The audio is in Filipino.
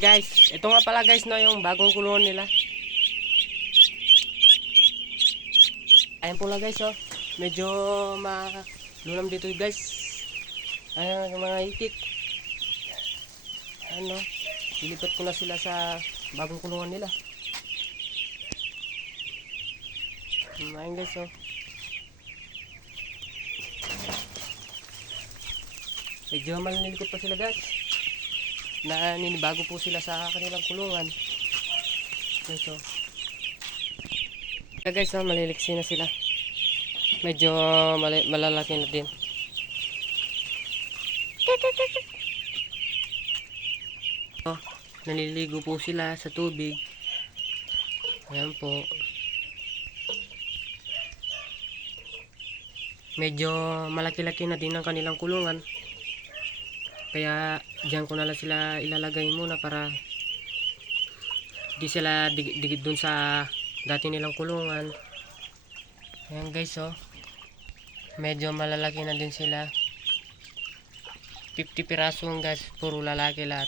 guys, ito nga pala guys no, yung bagong kulungan nila. Ayan po lang guys oh. Medyo malunam dito guys. Ayan mga itik. Ano, ilipat ko na sila sa bagong kulungan nila. Ayan guys oh. Medyo maliligot pa sila guys. Naninibago po sila sa kanilang kulungan. Guys oh. Kaya guys oh, maliliksi na sila. Medyo malalaki na din. Oh, naliligo po sila sa tubig. Ayan po. Medyo malaki-laki na din ang kanilang kulungan. Kaya diyan ko na lang sila ilalagay muna para di sila digid dun sa dati nilang kulungan. Ayan guys oh. Medyo malalaki na din sila. 50 piraso guys, puro lalaki lahat.